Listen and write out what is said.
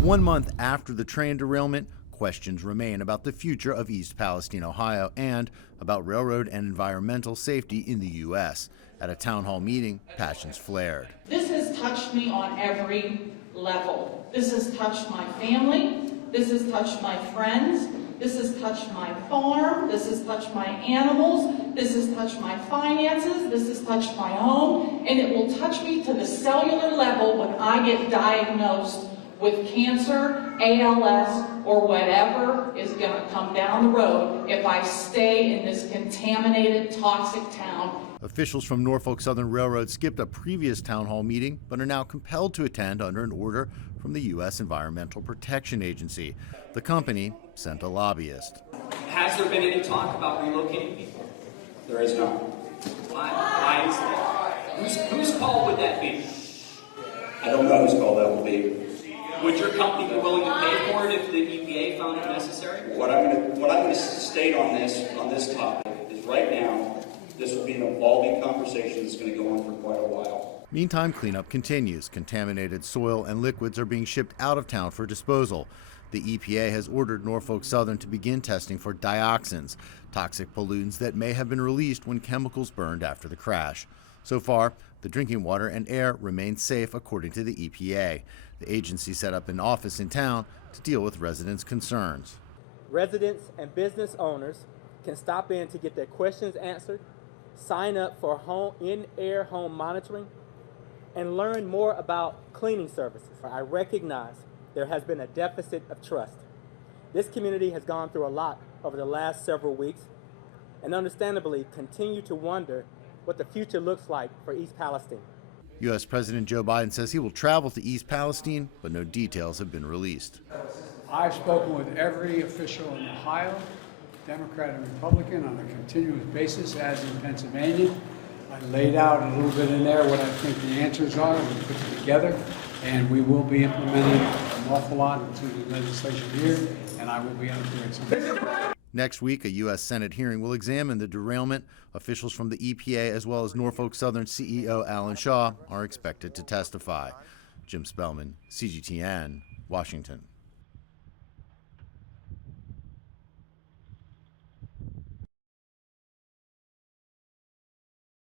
1 month after the train derailment, questions remain about the future of East Palestine, Ohio, and about railroad and environmental safety in the U.S. At a town hall meeting, passions flared. This has touched me on every level. This has touched my family. This has touched my friends. This has touched my farm. This has touched my animals. This has touched my finances. This has touched my home. And it will touch me to the cellular level when I get diagnosed with cancer, ALS, or whatever is going to come down the road if I stay in this contaminated, toxic town. Officials from Norfolk Southern Railroad skipped a previous town hall meeting, but are now compelled to attend under an order from the U.S. Environmental Protection Agency. The company sent a lobbyist. Has there been any talk about relocating people? There is not. Why is that? Whose call would that be? I don't know whose call that will be. Would your company be willing to pay for it if the EPA found it necessary? What I'm going to state on this topic is right now, this will be an evolving conversation that's going to go on for quite a while. Meantime, cleanup continues. Contaminated soil and liquids are being shipped out of town for disposal. The EPA has ordered Norfolk Southern to begin testing for dioxins, toxic pollutants that may have been released when chemicals burned after the crash. So far, the drinking water and air remain safe, according to the EPA. The agency set up an office in town to deal with residents' concerns. Residents and business owners can stop in to get their questions answered, sign up for in-air home monitoring, and learn more about cleaning services. I recognize there has been a deficit of trust. This community has gone through a lot over the last several weeks, and understandably continue to wonder what the future looks like for East Palestine. U.S. President Joe Biden says he will travel to East Palestine, but no details have been released. I've spoken with every official in Ohio, Democrat and Republican, on a continuous basis, as in Pennsylvania. I laid out a little bit in there what I think the answers are. We put them together, and we will be implementing an awful lot into the legislation here, and I will be doing some. Next week, a U.S. Senate hearing will examine the derailment. Officials from the EPA, as well as Norfolk Southern CEO Alan Shaw, are expected to testify. Jim Spellman, CGTN, Washington.